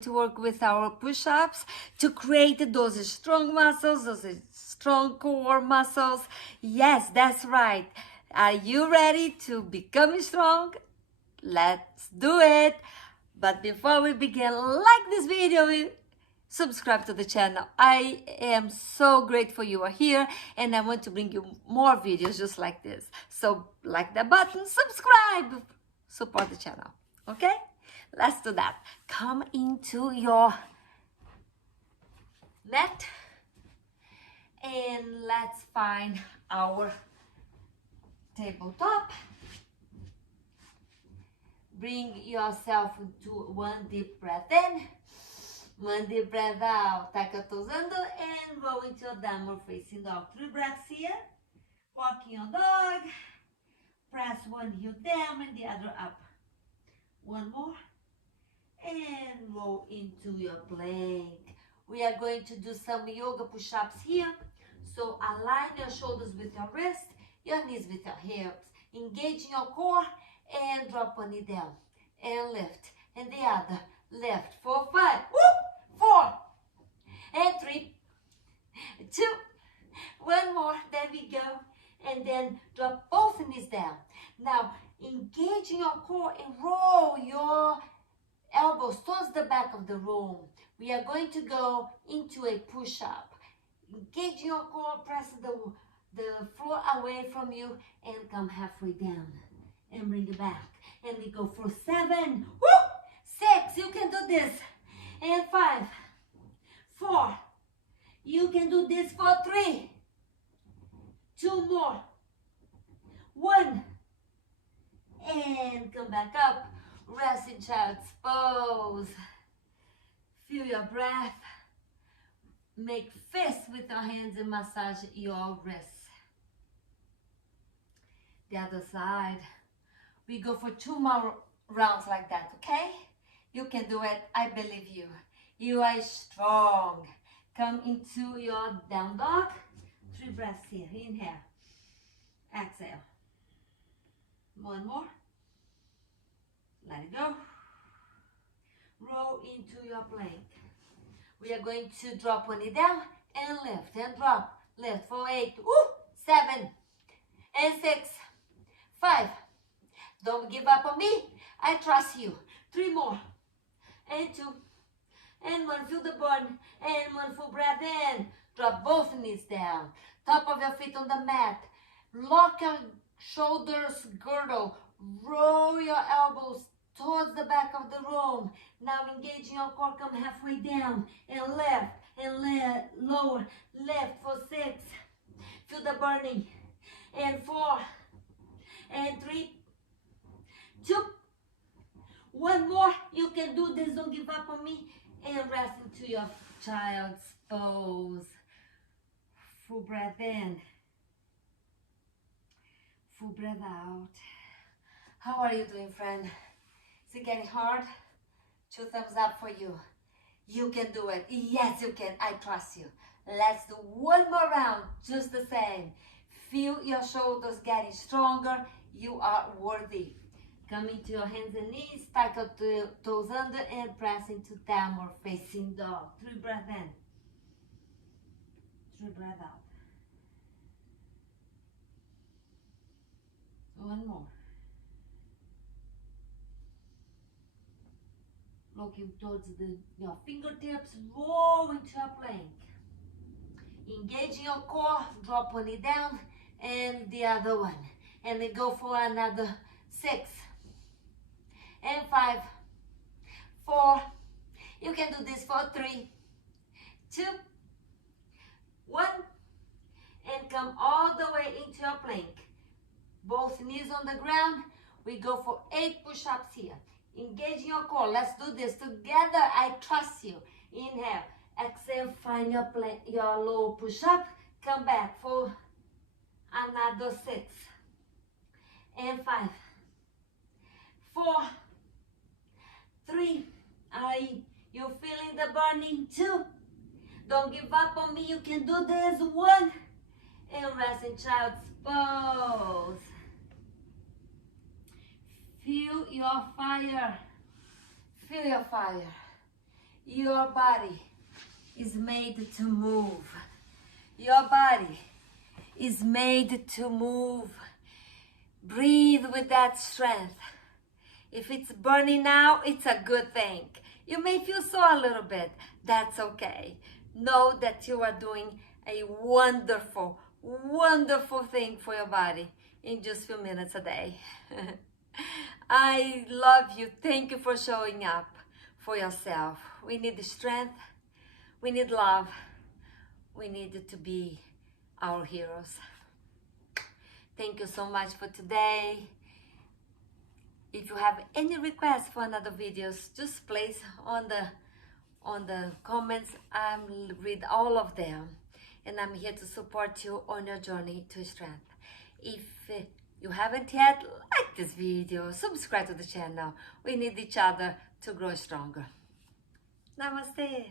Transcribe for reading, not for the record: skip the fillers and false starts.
to work with our push-ups to create those strong muscles, those strong core muscles. Yes, that's right. Are you ready to become strong? Let's do it. But before we begin, like this video, subscribe to the channel. I am so grateful you are here and I want to bring you more videos just like this. So like the button, subscribe, support the channel. Okay? Let's do that. Come into your mat and let's find our tabletop. Bring yourself into one deep breath in, one deep breath out. Tá que eu tô usando, and go into your downward facing dog. 3 breaths here. Walking your dog. Press one heel down and the other up. One more. And roll into your plank. We are going to do some yoga push-ups here. So align your shoulders with your wrist, your knees with your hips. Engage in your core and drop one knee down. And lift. And the other. Lift. 4, 5. Woo! 4. And 3. 2. One more. There we go. And then drop both knees down. Now engage in your core and roll your elbows towards the back of the room. We are going to go into a push-up. Engage your core, press the floor away from you and come halfway down. And bring it back. And we go for 7. Woo! 6. You can do this. And 5. 4. You can do this for 3. 2 more. 1. And come back up. Rest in child's pose. Feel your breath. Make fists with your hands and massage your wrists. The other side. We go for 2 more rounds like that, okay? You can do it. I believe you. You are strong. Come into your down dog. 3 breaths here. Inhale. Exhale. 1 more. Let it go. Roll into your plank. We are going to drop one knee down and lift and drop. Lift for 8. Woo! 7 and 6. 5. Don't give up on me. I trust you. 3 more. And 2. And 1. Feel the burn. And 1 full breath in. Drop both knees down. Top of your feet on the mat. Lock your shoulders, girdle. Roll your elbows towards the back of the room. Now engage in your core. Come halfway down. And lift. And lower. Lift for 6. Feel the burning. And 4. And 3. 2. 1 more. You can do this. Don't give up on me. And rest into your child's pose. Full breath in. Full breath out. How are you doing, friend? Is it getting hard? 2 thumbs up for you. You can do it. Yes, you can. I trust you. Let's do 1 more round. Just the same. Feel your shoulders getting stronger. You are worthy. Come into your hands and knees. Tuck your toes under and press into downward facing dog. 3 breaths in. 3 breaths out. 1 more. Looking towards your fingertips, roll into your plank. Engage in your core, drop one knee down and the other one. And then go for another 6. And 5. 4. You can do this for 3. 2. 1. And come all the way into your plank. Both knees on the ground. We go for 8 push-ups here. Engage your core. Let's do this together. I trust you. Inhale. Exhale. Find your low push-up. Come back for another 6. And 5. 4. 3. You feeling the burning? 2. Don't give up on me. You can do this. 1. And rest in child's pose. Feel your fire. Feel your fire. Your body is made to move. Your body is made to move. Breathe with that strength. If it's burning now, it's a good thing. You may feel so a little bit. That's okay. Know that you are doing a wonderful, wonderful thing for your body in just a few minutes a day. I love you. Thank you for showing up for yourself. We need strength. We need love. We need to be our heroes. Thank you so much for today. If you have any requests for another videos, just place on the comments. I'll read all of them, and I'm here to support you on your journey to strength. If you haven't yet, like this video, subscribe to the channel. We need each other to grow stronger. Namaste.